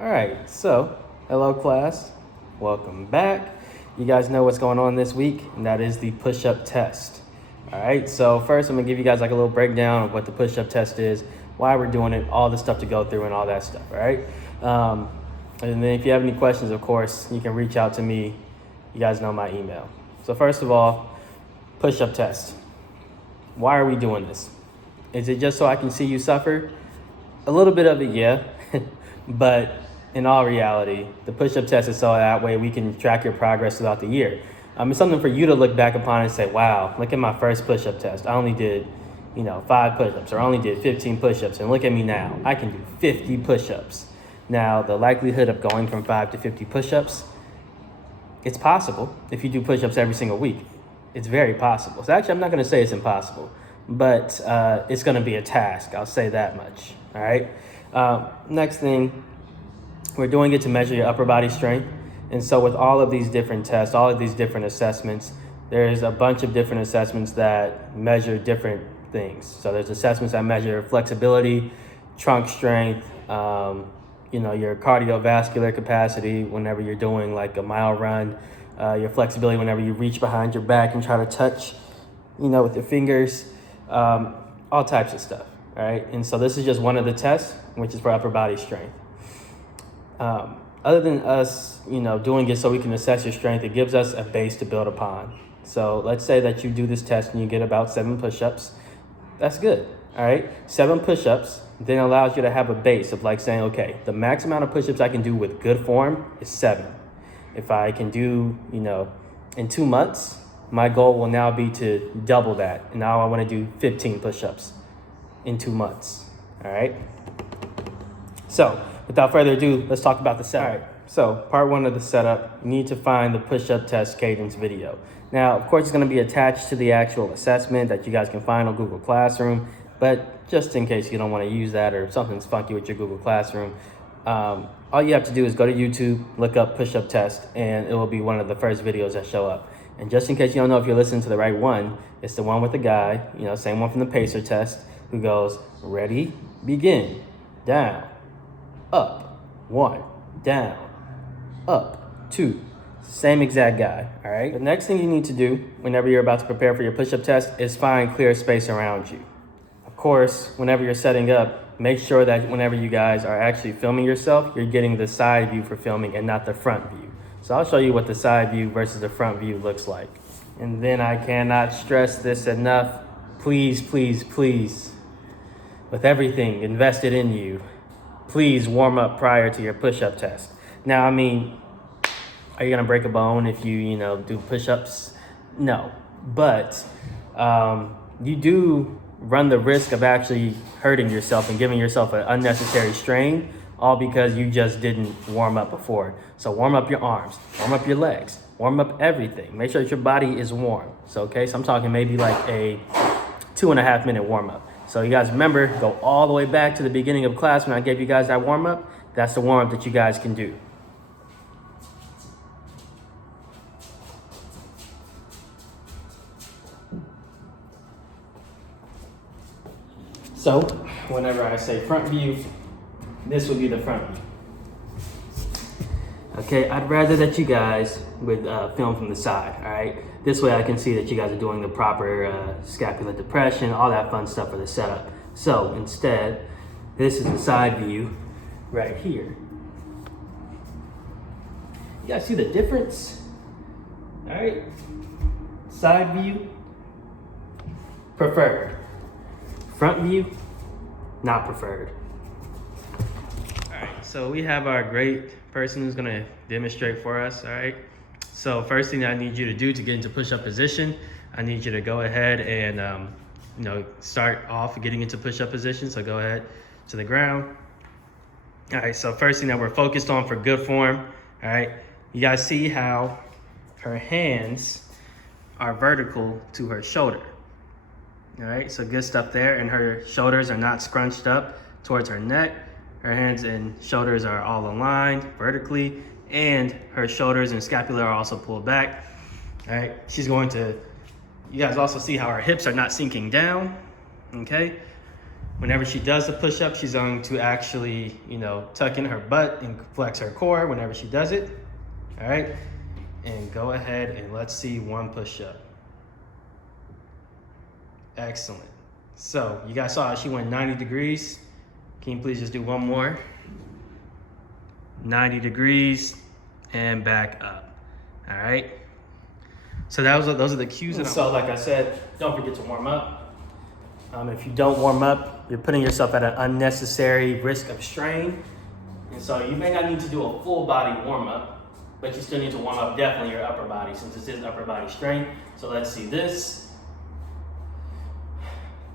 All right, so hello class, welcome back. You guys know what's going on this week, and that is the push-up test. All right, so first I'm gonna give you guys like a little breakdown of what the push-up test is, why we're doing it, all the stuff to go through and all that stuff, all right? And then if you have any questions, of course, you can reach out to me. You guys know my email. So first of all, push-up test. Why are we doing this? Is it just so I can see you suffer? A little bit of it, yeah, but in all reality, the push-up test is so that way we can track your progress throughout the year. It's something for you to look back upon and say, wow, look at my first push-up test. I only did, 5 push-ups, or I only did 15 push-ups, and look at me now. I can do 50 push-ups. Now, the likelihood of going from 5 to 50 push-ups, it's possible if you do push-ups every single week. It's very possible. So actually, I'm not going to say it's impossible, but it's going to be a task. I'll say that much. All right. Next thing, we're doing it to measure your upper body strength. And so with all of these different tests, all of these different assessments, there's a bunch of different assessments that measure different things. So there's assessments that measure flexibility, trunk strength, your cardiovascular capacity whenever you're doing like a mile run, your flexibility whenever you reach behind your back and try to touch, with your fingers, all types of stuff, right? And so this is just one of the tests, which is for upper body strength. Other than us, doing it so we can assess your strength, it gives us a base to build upon. So let's say that you do this test and you get about 7 push-ups. That's good, all right? 7 push-ups then allows you to have a base of like saying, okay, the max amount of push-ups I can do with good form is 7. If I can do, in 2 months, my goal will now be to double that. And now I want to do 15 push-ups in 2 months, all right? So without further ado, let's talk about the setup. All right, so part 1 of the setup, you need to find the push-up test cadence video. Now, of course, it's going to be attached to the actual assessment that you guys can find on Google Classroom, but just in case you don't want to use that or something's funky with your Google Classroom, all you have to do is go to YouTube, look up push-up test, and it will be one of the first videos that show up. And just in case you don't know if you're listening to the right one, it's the one with the guy, same one from the Pacer test, who goes, ready, begin, down, up, 1, down, up, 2. Same exact guy, all right? The next thing you need to do whenever you're about to prepare for your push-up test is find clear space around you. Of course, whenever you're setting up, make sure that whenever you guys are actually filming yourself, you're getting the side view for filming and not the front view. So I'll show you what the side view versus the front view looks like. And then I cannot stress this enough. Please, please, please, with everything invested in you, please warm up prior to your push-up test. Now, are you gonna break a bone if you, do push-ups? No, but you do run the risk of actually hurting yourself and giving yourself an unnecessary strain, all because you just didn't warm up before. So warm up your arms, warm up your legs, warm up everything. Make sure that your body is warm. So I'm talking maybe like a 2.5 minute warm up. So you guys remember, go all the way back to the beginning of class when I gave you guys that warm up. That's the warm up that you guys can do. So whenever I say front view, this would be the front view. Okay, I'd rather that you guys would film from the side, all right? This way I can see that you guys are doing the proper scapular depression, all that fun stuff for the setup. So instead, this is the side view right here. You guys see the difference? All right, side view, preferred. Front view, not preferred. All right, so we have our great person who's gonna demonstrate for us, all right? So first thing I need you to do to get into push-up position, I need you to go ahead and, start off getting into push-up position. So go ahead to the ground. All right, so first thing that we're focused on for good form, all right? You guys see how her hands are vertical to her shoulder. All right, so good stuff there. And her shoulders are not scrunched up towards her neck. Her hands and shoulders are all aligned vertically, and her shoulders and scapula are also pulled back. All right, you guys also see how her hips are not sinking down, okay? Whenever she does the push-up, she's going to actually, tuck in her butt and flex her core whenever she does it. All right, and go ahead and let's see one push-up. Excellent. So you guys saw she went 90 degrees. Can you please just do one more? 90 degrees and back up. All right. So those are the cues. So like I said, don't forget to warm up. If you don't warm up, you're putting yourself at an unnecessary risk of strain. And so you may not need to do a full body warm up, but you still need to warm up definitely your upper body since this is upper body strength. So let's see this.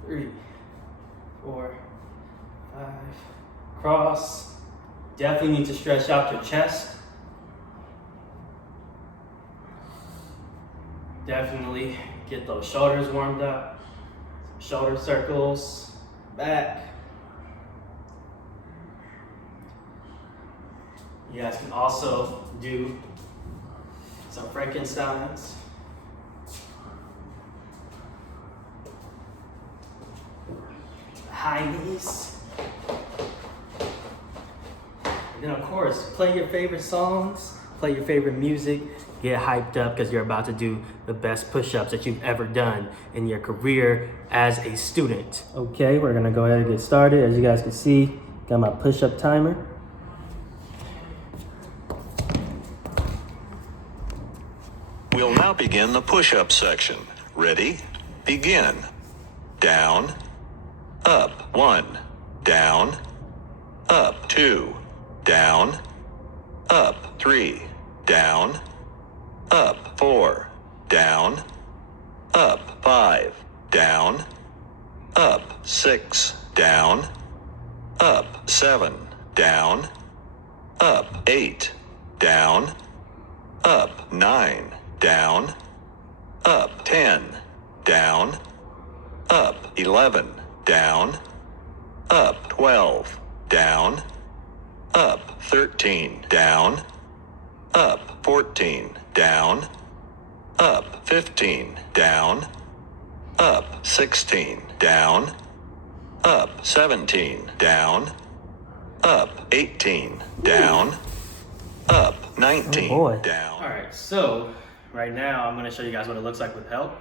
3, 4, 5, cross. Definitely need to stretch out your chest. Definitely get those shoulders warmed up. Shoulder circles, back. You guys can also do some Frankensteins. High knees. And then of course, play your favorite songs, play your favorite music, get hyped up because you're about to do the best push-ups that you've ever done in your career as a student. Okay, we're gonna go ahead and get started. As you guys can see, got my push-up timer. We'll now begin the push-up section. Ready? Begin. Down, up, 1, down, up, 2, down, up, 3, down, up, 4, down, up, 5, down, up, 6, down, up, 7, down, up, 8, down, up, 9, down, up, 10, down, up, 11, down, up, 12, down, up, 13, down, up, 14, down, up, 15, down, up, 16, down, up, 17, down, up, 18, down, up, 19, down. All right, so right now I'm gonna show you guys what it looks like with help,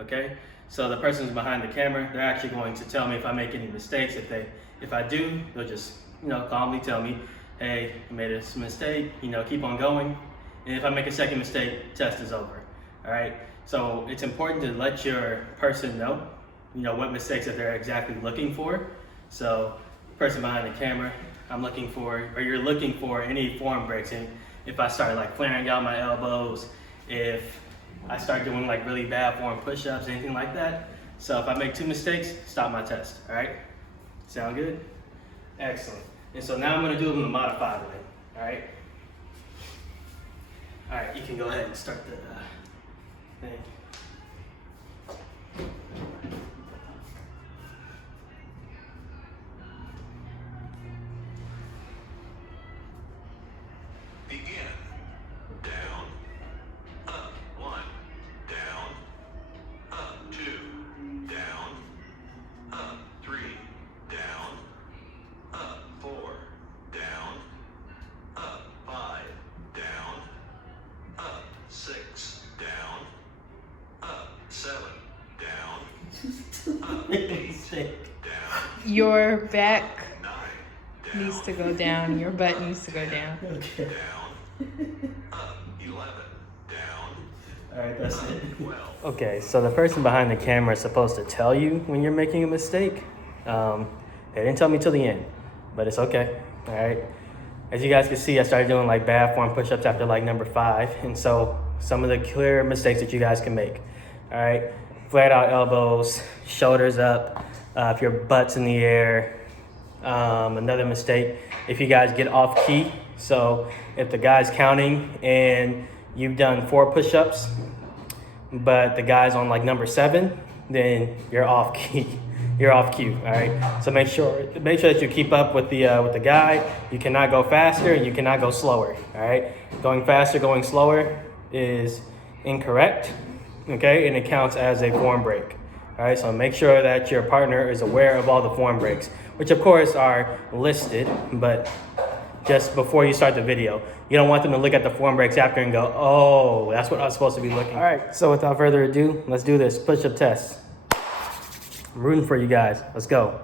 okay? So the person who's behind the camera, they're actually going to tell me if I make any mistakes. If I do, they'll just, calmly tell me, hey, you made a mistake, keep on going. And if I make a second mistake, test is over, all right? So it's important to let your person know, what mistakes that they're exactly looking for. So person behind the camera, you're looking for any form breaks. And if I start like flaring out my elbows, if I start doing like really bad form push-ups, anything like that. So if I make 2 mistakes, stop my test, all right? Sound good? Excellent. And so now I'm gonna do them the modified way, all right? All right, you can go ahead and start the thing. Begin. Down, up, 1, down, up, 2, down, up, 3, down, up, 4, down, up, 5, down, up, 6, down, up, 7, down, up, 8, down, Your back 9, down, needs to go down. Your butt needs to go down. Okay. down, up, 11, down, All right, that's it. 12. Okay, so the person behind the camera is supposed to tell you when you're making a mistake. They didn't tell me till the end, but it's okay. All right. As you guys can see, I started doing like bad form push-ups after like number 5, and so some of the clear mistakes that you guys can make. All right, flat out elbows, shoulders up. If your butt's in the air. Another mistake, if you guys get off key. So if the guy's counting and you've done 4 push-ups, but the guy's on like number 7, then you're off key. You're off cue. All right. So make sure that you keep up with the guy. You cannot go faster and you cannot go slower. All right. Going faster, going slower is incorrect. Okay, and it counts as a form break. All right, so make sure that your partner is aware of all the form breaks, which of course are listed, but just before you start the video. You don't want them to look at the form breaks after and go, oh, that's what I was supposed to be looking. All right, so without further ado, let's do this push-up test. I'm rooting for you guys. Let's go.